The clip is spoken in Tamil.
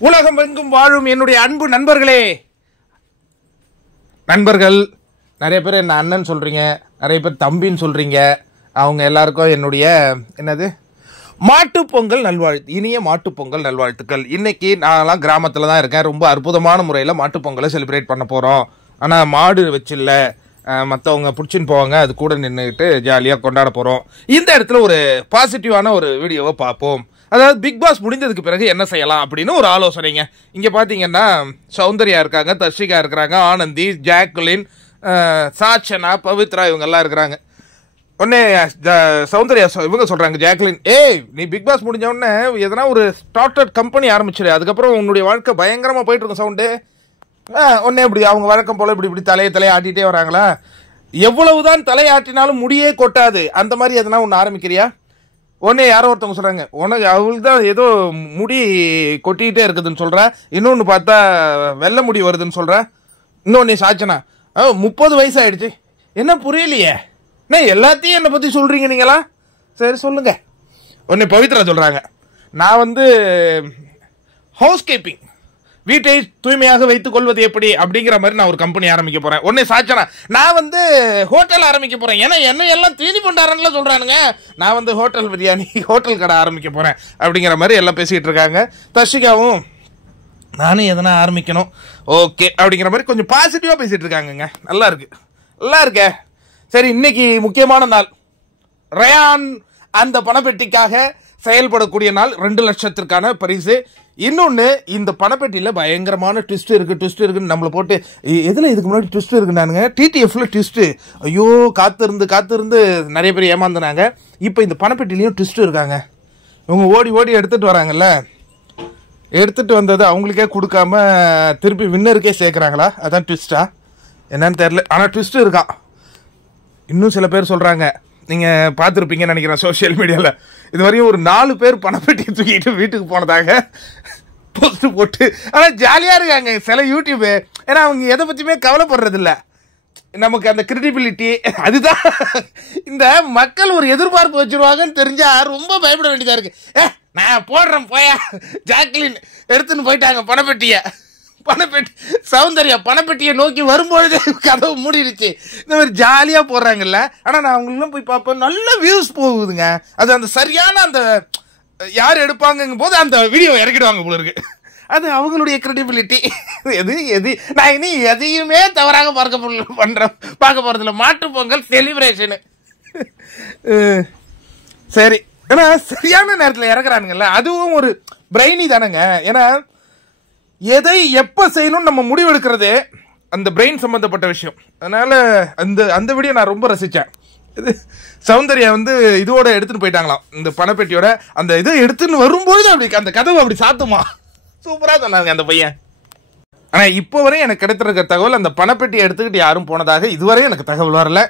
உலகம் எங்கும் வாழும் என்னுடைய அன்பு நண்பர்களே, நண்பர்கள் நிறைய பேர் என்ன அண்ணன் சொல்றீங்க, நிறைய பேர் தம்பின்னு சொல்றீங்க. அவங்க எல்லாருக்கும் என்னுடைய மாட்டுப்பொங்கல் நல்வாழ்த்து, இனிய மாட்டுப்பொங்கல் நல்வாழ்த்துக்கள். இன்னைக்கு நான்லாம் கிராமத்தில் தான் இருக்கேன். ரொம்ப அற்புதமான முறையில் மாட்டுப்பொங்கலை செலிப்ரேட் பண்ண போகிறோம். ஆனால் மாடு வச்சில்ல, மற்றவங்க பிடிச்சின்னு போவாங்க, அது கூட நின்றுக்கிட்டு ஜாலியாக கொண்டாட போகிறோம். இந்த இடத்துல ஒரு பாசிட்டிவான ஒரு வீடியோவை பார்ப்போம். அதாவது பிக் பாஸ் முடிஞ்சதுக்கு பிறகு என்ன செய்யலாம் அப்படின்னு ஒரு ஆலோசனைங்க. இங்கே பார்த்தீங்கன்னா சௌந்தர்யா இருக்காங்க, தர்ஷிகா இருக்கிறாங்க, ஆனந்தி, ஜாக்குலின், சாச்சனா, பவித்ரா இவங்கெல்லாம் இருக்கிறாங்க. உடனே சௌந்தர்யா இவங்க சொல்கிறாங்க, ஜாக்குலின், ஏய் நீ பிக் பாஸ் முடிஞ்ச உடனே எதனா ஒரு ஸ்டார்டட் கம்பெனி ஆரம்பிச்சிடு, அதுக்கப்புறம் உன்னுடைய வாழ்க்கை பயங்கரமாக போயிட்டு இருக்கும் சவுண்டு. உடனே இப்படி அவங்க வழக்கம் போல் இப்படி தலையை ஆட்டிகிட்டே வராங்களா? எவ்வளவுதான் தலையாட்டினாலும் முடியே கொட்டாது, அந்த மாதிரி எதனா ஒன்று ஆரம்பிக்கிறியா? உடனே யாரோ ஒருத்தவங்க சொல்கிறாங்க, உனக்கு அவளுக்கு தான் ஏதோ முடி கொட்டிக்கிட்டே இருக்குதுன்னு சொல்கிறா, இன்னொன்று பார்த்தா வெள்ளை முடி வருதுன்னு சொல்கிறா, இன்னொன்று சாச்சனா 30 வயசு ஆயிடுச்சு. என்ன புரியலையே, என்ன எல்லாத்தையும் என்னை பற்றி சொல்கிறீங்க நீங்களா? சரி சொல்லுங்க. உடனே பவித்ரா சொல்கிறாங்க, நான் ஹவுஸ் கீப்பிங், வீட்டை தூய்மையாக வைத்துக் கொள்வது எப்படி அப்படிங்கிற மாதிரி நான் ஒரு கம்பெனி ஆரம்பிக்க போகிறேன். உடனே சாச்சனா, நான் ஹோட்டல் ஆரம்பிக்க போகிறேன், ஏன்னா என்ன எல்லாம் தீனி பண்டாரன்ல சொல்கிறானுங்க, நான் ஹோட்டல் பிரியாணி ஹோட்டல் கடை ஆரம்பிக்க போகிறேன் அப்படிங்கிற மாதிரி எல்லாம் பேசிக்கிட்டு இருக்காங்க. தர்ஷிகாவும் நானும் எதனா ஆரம்பிக்கணும் ஓகே அப்படிங்கிற மாதிரி கொஞ்சம் பாசிட்டிவாக பேசிகிட்டு இருக்காங்கங்க. நல்லா இருக்கே. சரி, இன்னைக்கு முக்கியமான நாள். ரயான் அந்த பணப்பெட்டிக்காக செயல்படக்கூடிய நாள். 2 லட்சத்திற்கான பரிசு. இன்னொன்று, இந்த பணப்பெட்டியில் பயங்கரமான ட்விஸ்ட் இருக்குன்னு நம்மளை போட்டு, எதில் இதுக்கு முன்னாடி ட்விஸ்ட் இருக்குன்னானுங்க, டிடிஎஃப்ல ட்விஸ்ட்டு. ஐயோ, காத்திருந்து நிறைய பேர் ஏமாந்துனாங்க. இப்போ இந்த பணப்பெட்டிலையும் ட்விஸ்ட் இருக்காங்க. இவங்க ஓடி எடுத்துகிட்டு வராங்கல்ல, எடுத்துகிட்டு வந்தது அவங்களுக்கே கொடுக்காம திருப்பி வின்னருக்கே சேர்க்குறாங்களா? அதான் ட்விஸ்டா என்னன்னு தெரில. ஆனால் ட்விஸ்ட் இருக்கான். இன்னும் சில பேர் சொல்கிறாங்க, நீங்கள் பார்த்துருப்பீங்கன்னு நினைக்கிறேன் சோஷியல் மீடியாவில், இது வரையும் ஒரு 4 பேர் பணப்பெட்டியை தூக்கிட்டு வீட்டுக்கு போனதாக போஸ்ட் போட்டு. ஆனால் ஜாலியாக இருக்காங்க சில யூடியூபு. ஏன்னா அவங்க எதை பற்றியுமே கவலைப்படுறதில்ல. நமக்கு அந்த கிரெடிபிலிட்டி அதுதான். இந்த மக்கள் ஒரு எதிர்பார்ப்பு வச்சுருவாங்கன்னு தெரிஞ்சால் ரொம்ப பயப்பட வேண்டியதாக இருக்குது. நான் போடுறேன் போயா, ஜாக்லின் எடுத்துன்னு போயிட்டாங்க பணப்பெட்டியை. சௌந்தர்யா பணப்பெட்டியை நோக்கி வரும்பொழுது கதவு மூடிடுச்சு. இந்த மாதிரி ஜாலியாக போடுறாங்கல்ல. ஆனால் நான் அவங்களும் போய் பார்ப்பேன், நல்ல வியூஸ் போகுதுங்க. அது அந்த சரியான அந்த யார் எடுப்பாங்கங்கும் போது அந்த வீடியோ இறக்கிடுவாங்க போல இருக்கு. அது அவங்களுடைய கிரெடிபிலிட்டி. நான் இனி எதையுமே தவறாக பார்க்க போறதில்ல. மாட்டு பொங்கல் செலிப்ரேஷனு சரி. ஏன்னா சரியான நேரத்தில் இறக்குறானுங்கல்ல, அதுவும் ஒரு பிரெயினி தானேங்க. ஏன்னா எதை எப்போ செய்யணும்னு நம்ம முடிவெடுக்கிறது அந்த பிரெயின் சம்மந்தப்பட்ட விஷயம். அதனால அந்த வீடியோ நான் ரொம்ப ரசித்தேன். இது சௌந்தர்யா இதோட எடுத்துன்னு போயிட்டாங்களாம், இந்த பணப்பெட்டியோட. அந்த இதை எடுத்துன்னு வரும்போது அப்படி அந்த கதவு அப்படி சாத்துமா, சூப்பராக சொன்னாங்க அந்த பையன். ஆனால் இப்போ வரையும் எனக்கு கிடைத்திருக்கிற தகவல், அந்த பணப்பெட்டியை எடுத்துக்கிட்டு யாரும் போனதாக இதுவரையும் எனக்கு தகவல் வரல.